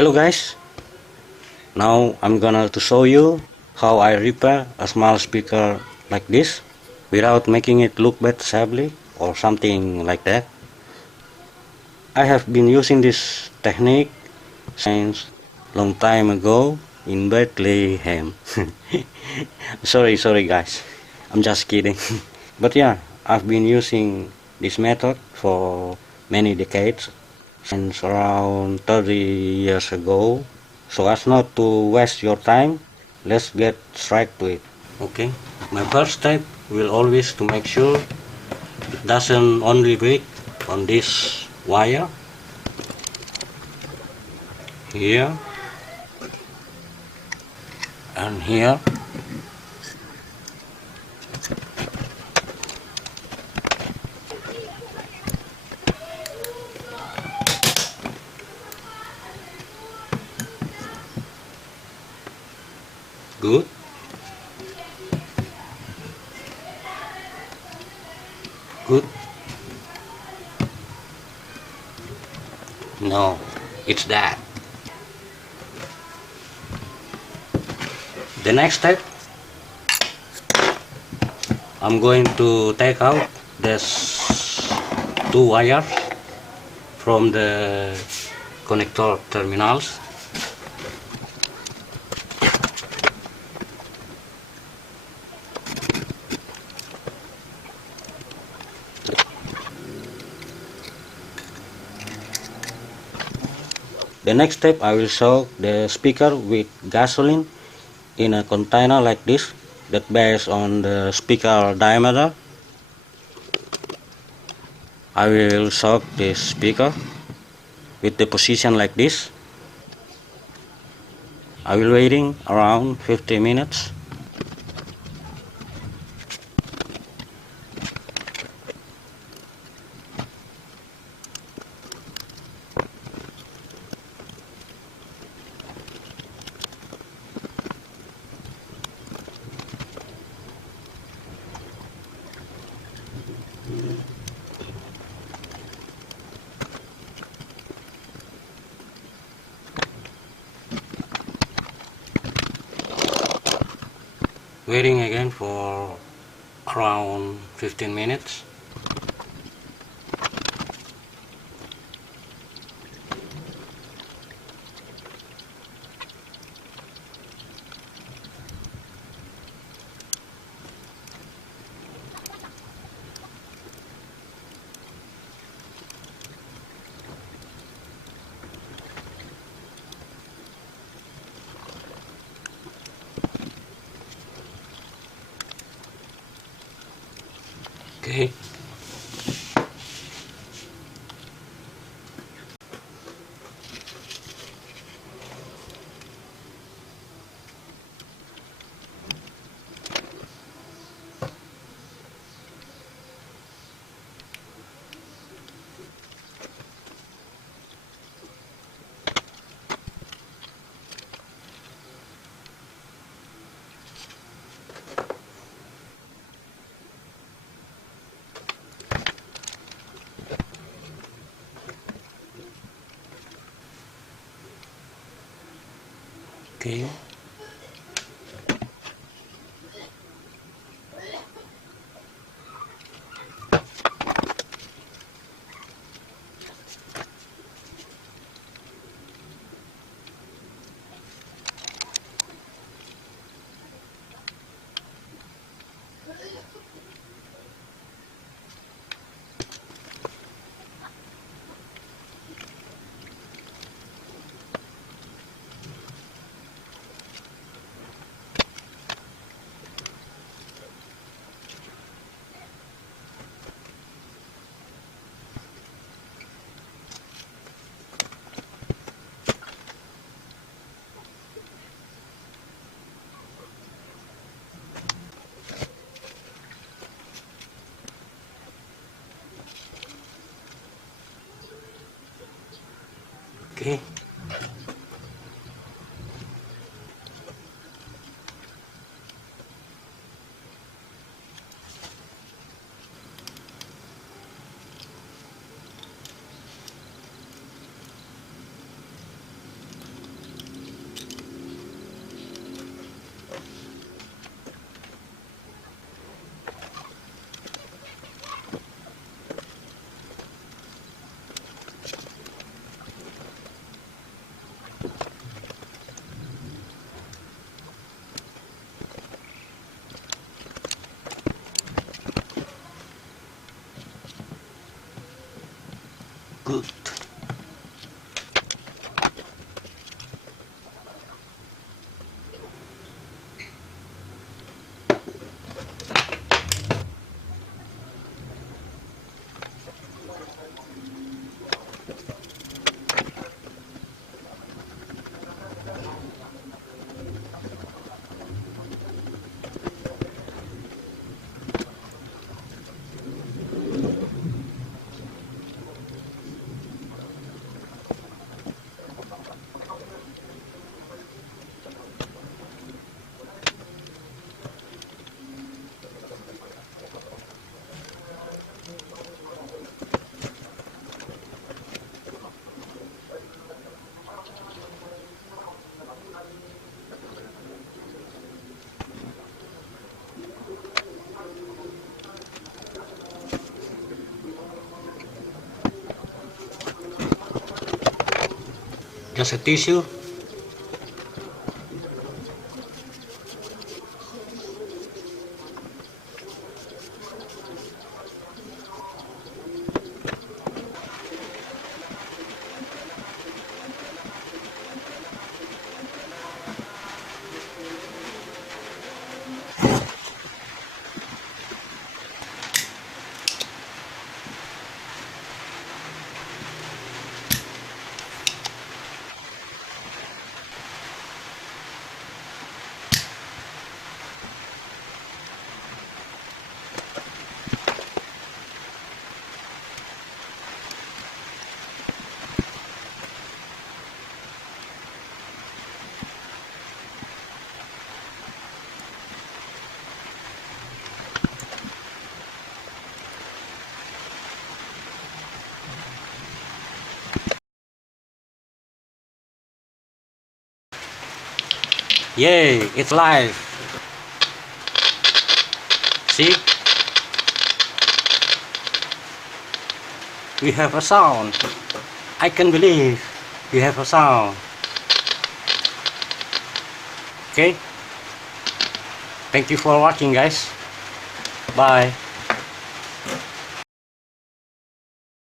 Hello guys, now I'm gonna to show you how I repair a small speaker like this without making it look bad sadly or something like that. I have been using this technique since long time ago in Bethlehem. sorry guys, I'm just kidding. But yeah, I've been using this method for many decades since around 30 years ago. So as not to waste your time, let's get straight to it. Okay, my first step will always to make sure it doesn't only break on this wire here and here. Good. Good. No, it's that. The next step, I'm going to take out these two wires from the connector terminals. The next step, I will soak the speaker with gasoline in a container like this that based on the speaker diameter. I will soak this speaker with the position like this. I will waiting around 50 minutes. Waiting again for around 15 minutes. Okay. Okay. Just a tissue. Yay, it's live. See? We have a sound. I can believe we have a sound. Okay? Thank you for watching, guys. Bye.